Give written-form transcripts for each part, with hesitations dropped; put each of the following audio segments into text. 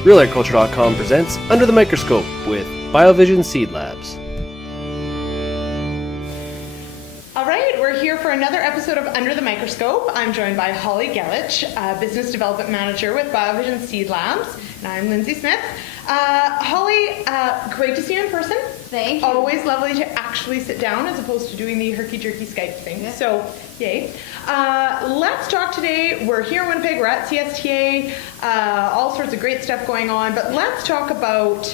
RealAgriculture.com presents Under the Microscope with BioVision Seed Labs. All right, we're here for another episode of Under the Microscope. I'm joined by Holly Gelech, Business Development Manager with BioVision Seed Labs, and I'm Lyndsey Smith. Holly, great to see you in person. Thank you. Always lovely to actually sit down as opposed to doing the herky-jerky Skype thing. Yeah. So, yay. Let's talk today. We're here in Winnipeg. We're at CSTA. All sorts of great stuff going on. But let's talk about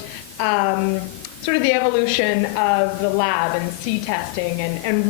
sort of the evolution of the lab and seed testing and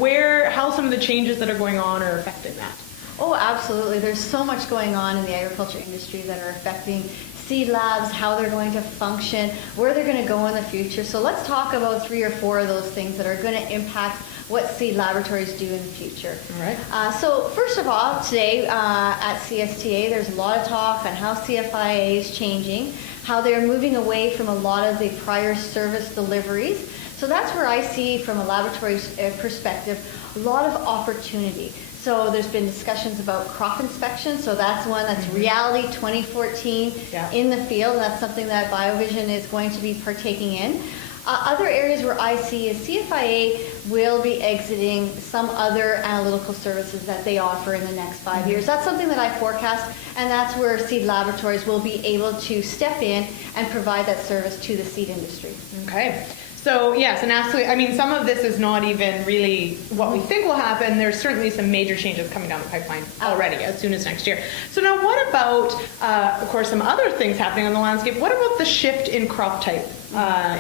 how some of the changes that are going on are affecting that. Oh, absolutely. There's so much going on in the agriculture industry that are affecting seed labs, how they're going to function, where they're going to go in the future. So let's talk about 3 or 4 of those things that are going to impact what seed laboratories do in the future. All right. So first of all, today at CSTA, there's a lot of talk on how CFIA is changing, how they're moving away from a lot of the prior service deliveries. So that's where I see, from a laboratory perspective, a lot of opportunity. So there's been discussions about crop inspection. So that's one that's Reality 2014 in the field. That's something that BioVision is going to be partaking in. Other areas where I see is CFIA will be exiting some other analytical services that they offer in the next 5 years. That's something that I forecast, and that's where seed laboratories will be able to step in and provide that service to the seed industry. Okay. So yes, and absolutely. I mean, some of this is not even really what we think will happen. There's certainly some major changes coming down the pipeline already as soon as next year. So now what about, of course, some other things happening on the landscape? What about the shift in crop type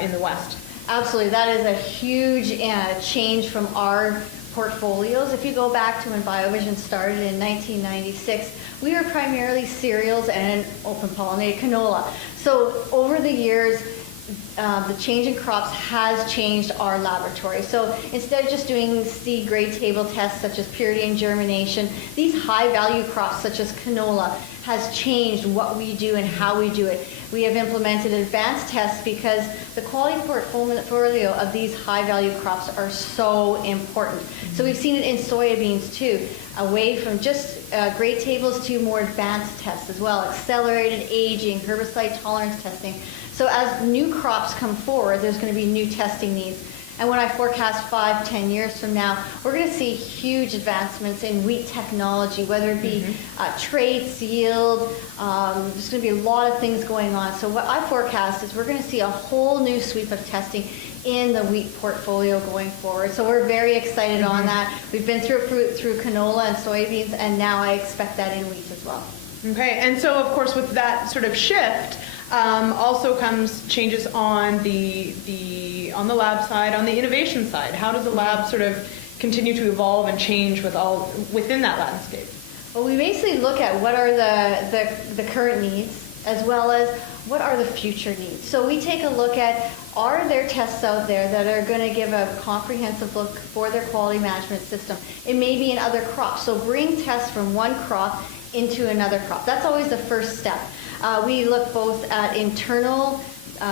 in the West? Absolutely. That is a huge change from our portfolios. If you go back to when BioVision started in 1996, we were primarily cereals and open pollinated canola. So over the years, the change in crops has changed our laboratory. So instead of just doing seed grade table tests such as purity and germination, these high value crops such as canola has changed what we do and how we do it. We have implemented advanced tests because the quality portfolio of these high value crops are so important. So we've seen it in soybeans too, away from just grade tables to more advanced tests as well, accelerated aging, herbicide tolerance testing. So as new crops come forward, there's going to be new testing needs. And when I forecast 5-10 years from now, we're going to see huge advancements in wheat technology, whether it be traits, yield. There's going to be a lot of things going on. So what I forecast is we're going to see a whole new sweep of testing in the wheat portfolio going forward. So we're very excited on that. We've been through canola and soybeans, and now I expect that in wheat as well. Okay, and so of course with that sort of shift, also comes changes on the lab side, on the innovation side. How does the lab sort of continue to evolve and change within that landscape? Well, we basically look at what are the current needs as well as what are the future needs. So we take a look at, are there tests out there that are going to give a comprehensive look for their quality management system? It may be in other crops. So bring tests from one crop into another crop. That's always the first step. We look both at internal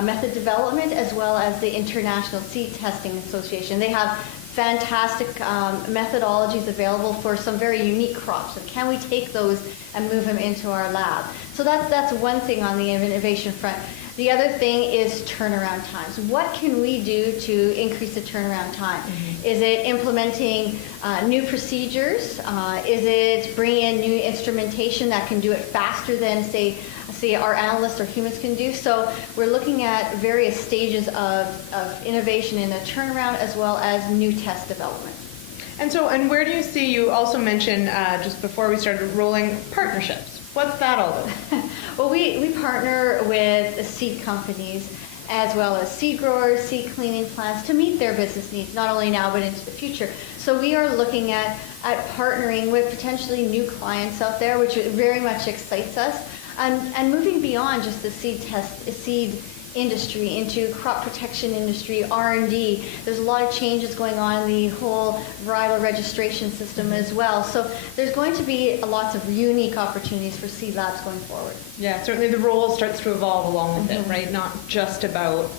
method development as well as the International Seed Testing Association. They have fantastic methodologies available for some very unique crops. And can we take those and move them into our lab? So that's one thing on the innovation front. The other thing is turnaround times. What can we do to increase the turnaround time? Is it implementing new procedures? Is it bringing in new instrumentation that can do it faster than, say our analysts or humans can do? So we're looking at various stages of innovation in a turnaround as well as new test development. And where do you see, you also mentioned just before we started rolling, partnerships. What's that all about? Well, we partner with seed companies as well as seed growers, seed cleaning plants to meet their business needs, not only now but into the future. So we are looking at partnering with potentially new clients out there, which very much excites us, and moving beyond just the seed industry into crop protection industry, R&D. There's a lot of changes going on in the whole varietal registration system as well. So there's going to be lots of unique opportunities for seed labs going forward. Yeah, certainly the role starts to evolve along with it, right? Not just about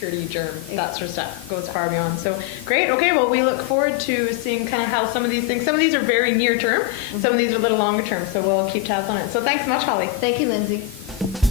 purity, germ, that sort of stuff goes far beyond. So great. Okay, well, we look forward to seeing kind of how some of these are very near term, some of these are a little longer term, so we'll keep tabs on it. So thanks so much, Holly. Thank you, Lyndsey.